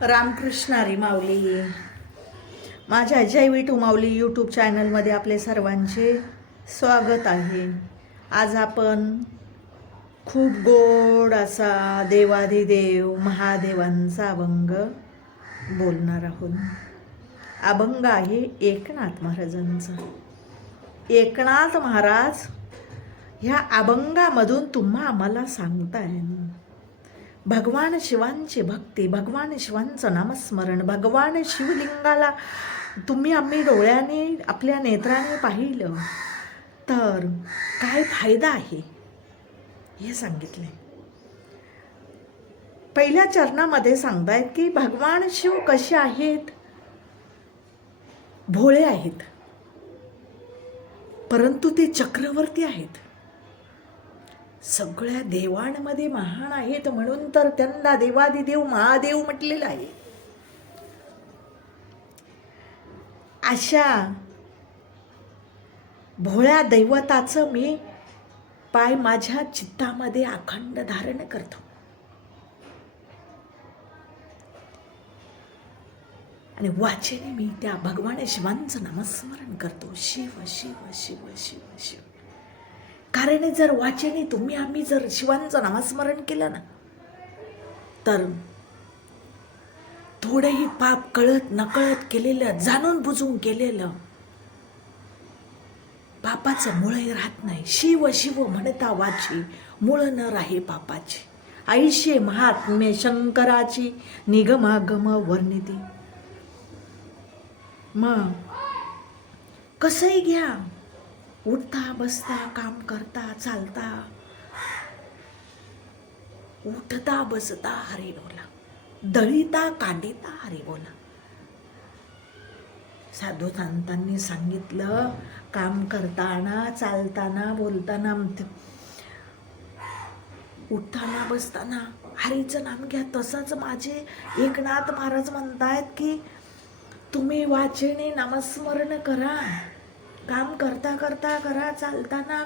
रामकृष्ण हरी माऊली. माझ्या जय विठू माऊली यूट्यूब चॅनलमध्ये आपले सर्वांचे स्वागत आहे. आज आपण खूप गोड असा देवाधिदेव महादेवांचा अभंग बोलणार आहोत. अभंग आहे एकनाथ महाराजांचा. एकनाथ महाराज ह्या अभंगामधून तुम्हा आम्हाला सांगताय भगवान शिवांची भक्ती, भगवान शिवांचं नामस्मरण, भगवान शिवलिंगाला आम्ही डोळ्याने आपल्या नेत्राने पाहिलं तर काय फायदा आहे हे सांगितले. पहिल्या चरणामध्ये सांगतायत की भगवान शिव कसे आहेत, भोळे आहेत, परंतु ते चक्रवर्ती आहेत, सगळ्या देवांमध्ये महान आहेत, म्हणून तर त्यांना देवादिदेव महादेव म्हटलेलं आहे. अशा भोळ्या दैवताचं मी पाय माझ्या चित्तामध्ये अखंड धारण करतो आणि वाचेने मी त्या भगवान शिवांचं नामस्मरण करतो. शिव शिव शिव शिव शिव. कारण जर वाचेने आम्ही जर शिवांचं नामस्मरण केलं ना तर थोडंही पाप कळत नकळत केलेलं, जाणून बुजून केलेलं पापाचं मूळही राहत नाही. शिव शिव म्हणता वाची मूळ न राहे पापाची. ऐशे महात्म्य शंकराची निगमागम वर्णिती. मग कसंही घ्या, उठता बसता काम करता चालता उठता बसता हरी बोला, दळीता कांडिता हरी बोला. साधू संतांनी सांगितलं काम करताना चालताना बोलताना उठताना बसताना हरीचं नाम घ्या. तसंच माझे एकनाथ महाराज म्हणतायत की तुम्ही वाचेने नामस्मरण करा, काम करता करता करा, चालताना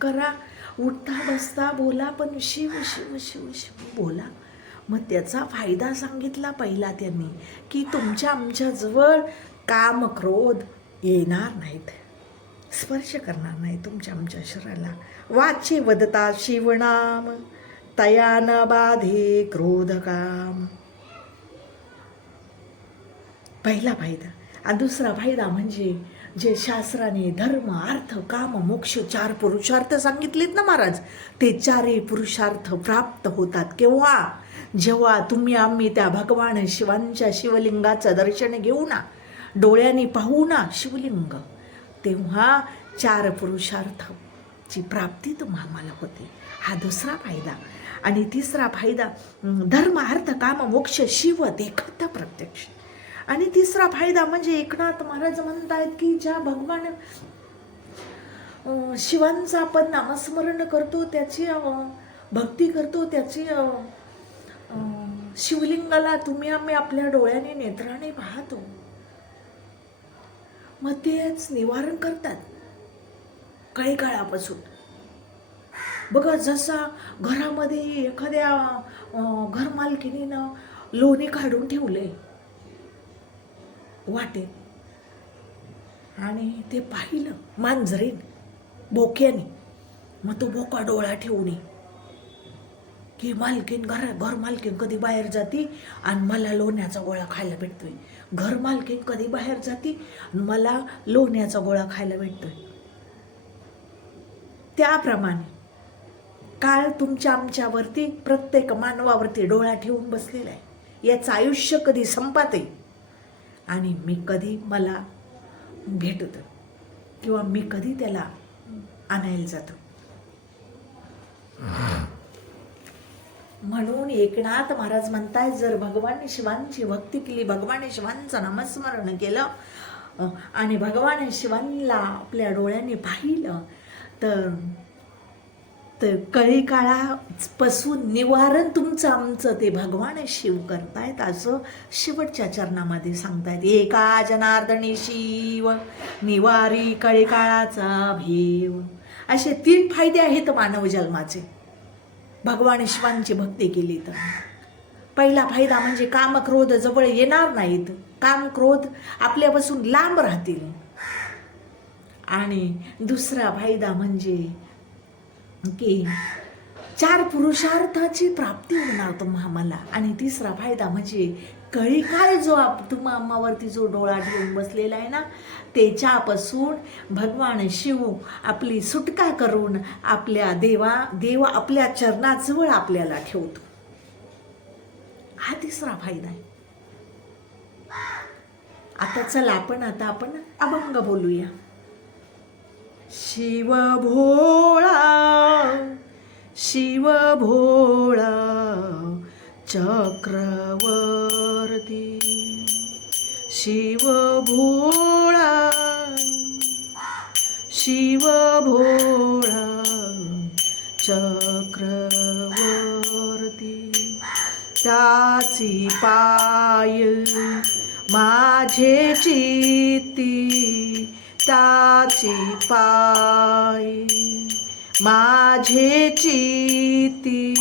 करा, उठता बसता बोला, पण शिव शिव शिव शिव बोला. मग त्याचा फायदा सांगितला पहिला त्यांनी की आमच्या जवळ काम क्रोध येणार नाहीत, स्पर्श करणार नाही आमच्या शरीराला. वाचे वदता शिवनाम तयान बाधे क्रोध काम. पहिला फायदा. आणि दुसरा फायदा म्हणजे जे शास्त्राने धर्म अर्थ काम मोक्ष 4 पुरुषार्थ सांगितलेत ना महाराज, ते 4 पुरुषार्थ प्राप्त होतात केव्हा? जेव्हा आम्ही त्या भगवान शिवांच्या शिवलिंगाचं दर्शन घेऊ ना, डोळ्याने पाहू ना शिवलिंग, तेव्हा 4 पुरुषार्थची प्राप्ती आम्हाला होते. हा दुसरा फायदा. आणि तिसरा फायदा धर्म अर्थ काम मोक्ष शिव देखत प्रत्यक्ष. आणि तिसरा फायदा म्हणजे एकनाथ महाराज म्हणतायत की ज्या भगवान शिवांचं आपण नामस्मरण करतो, त्याची भक्ती करतो, त्याची शिवलिंगाला आम्ही आपल्या डोळ्याने नेत्राने पाहतो, मग तेच निवारण करतात काही काळापासून. बघा, जसा घरामध्ये एखाद्या घरमालकीनीनं लोणी काढून ठेवले वाटेत आणि ते पाहिलं मांजरीन बोक्याने, मग तो बोका डोळा ठेवणे की घर मालकीन कधी बाहेर जाती आणि मला लोण्याचा गोळा खायला भेटतोय, घर मालकीन कधी बाहेर जाती आणि मला लोण्याचा गोळा खायला भेटतोय. त्याप्रमाणे काळ आमच्यावरती प्रत्येक मानवावरती डोळा ठेवून बसलेला आहे. याचं आयुष्य कधी संपते आणि मी कधी मला भेटतो किंवा मी कधी त्याला आणायला जातो. म्हणून एकनाथ महाराज म्हणताय जर भगवान शिवांची भक्ती केली, भगवान शिवांचं नामस्मरण केलं आणि भगवान शिवांना आपल्या डोळ्याने पाहिलं तर कळी काळापासून निवारण आमचं ते भगवान शिव करतायत, असं शेवटच्या चरणामध्ये सांगतायत. एका जनार्दनी शिव निवारी कळी काळाचा भेव. असे 3 फायदे आहेत मानव जन्माचे भगवान शिवांची भक्ती केली तर. पहिला फायदा म्हणजे काम क्रोध जवळ येणार नाहीत, काम क्रोध आपल्यापासून लांब राहतील. आणि दुसरा फायदा म्हणजे की 4 पुरुषार्थाची प्राप्ती होणार तुम्हाला. आणि तिसरा फायदा म्हणजे कळीकाळ जो तुम्हावरती जो डोळा ठेवून बसलेला आहे ना, त्याच्यापासून भगवान शिव आपली सुटका करून आपल्या देव आपल्या चरणाजवळ आपल्याला ठेवतो. हा तिसरा फायदा आहे. आता चला आपण अभंग बोलूया. शिव भोळा शिव भोळा चक्रवर्ती, शिव भोळा शिव भोळा चक्रवर्ती, त्याची पाय माझे चित्ती, त्याची पाय माझे चित्ती,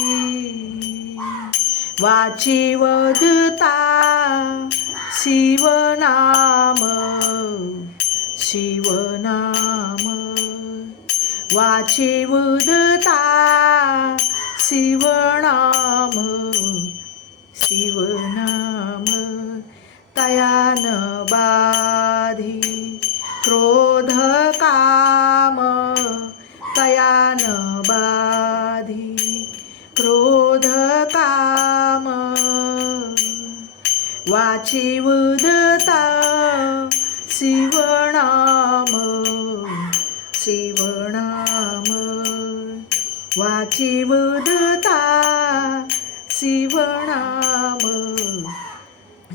वाची वदता शिवनाम, शिवनाम, वाची वदता शिवनाम, शिवनाम, तयान बाधी क्रोध काम, तयान बाधी क्रोध काम, वाची वदता शिवनाम, शिवनाम, वाची वदता शिवनाम,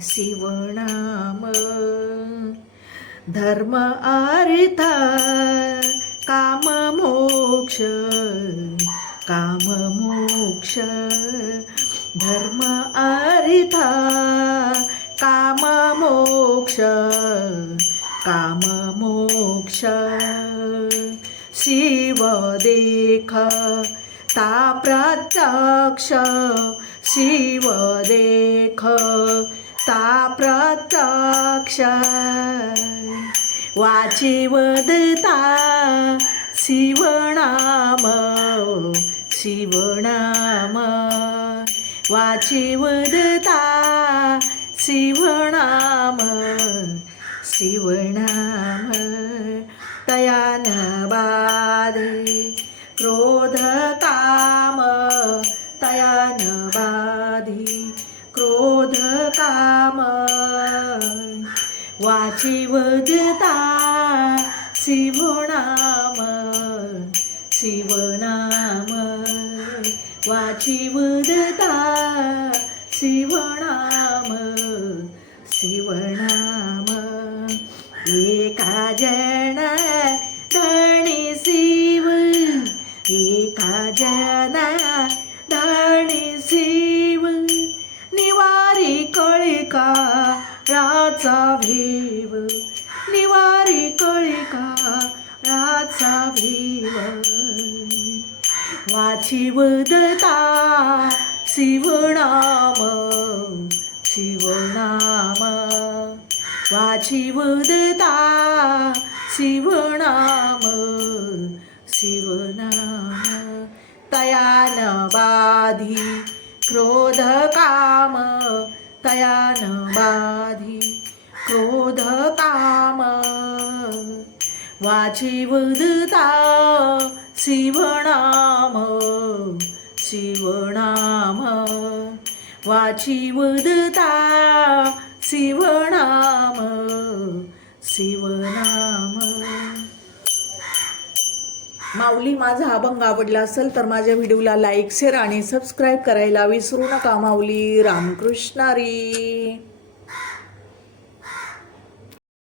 शिवनाम, धर्म अर्थ काम मोक्ष, काम मोक्ष, धर्म अर्थ काम मोक्ष, काम मोक्ष, शिव देखता प्रत्यक्ष, शिव देखता प्रत्यक्ष, वाची वदता शिवनाम, शिवनाम, वाची वदता शिवनाम, शिवनाम, तयान बाधे क्रोध काम, तयान बाधी क्रोध काम, वाची वदता शिवनाम, शिवनाम, वाची वदता शिवनाम, शिवनाम, एका जन धणी शिव, एका जन धणी शिव, निवारी कळिका राचा भीव, निवारी कळिका राचा भीव, वाची वदता शिवनाम, शिवनाम, वाची वदता शिवनाम, शिवनाम, तयान बाधी क्रोध काम, तयान बाधी क्रोध काम, वाची वदता शिवनाम, शिवनाम, वाची वदता शिवनाम, शिवनाम. माऊली, माझा अभंग आवडला असेल तर माझ्या व्हिडिओला लाईक, शेअर आणि सबस्क्राईब करायला विसरू नका माऊली. रामकृष्ण हरी.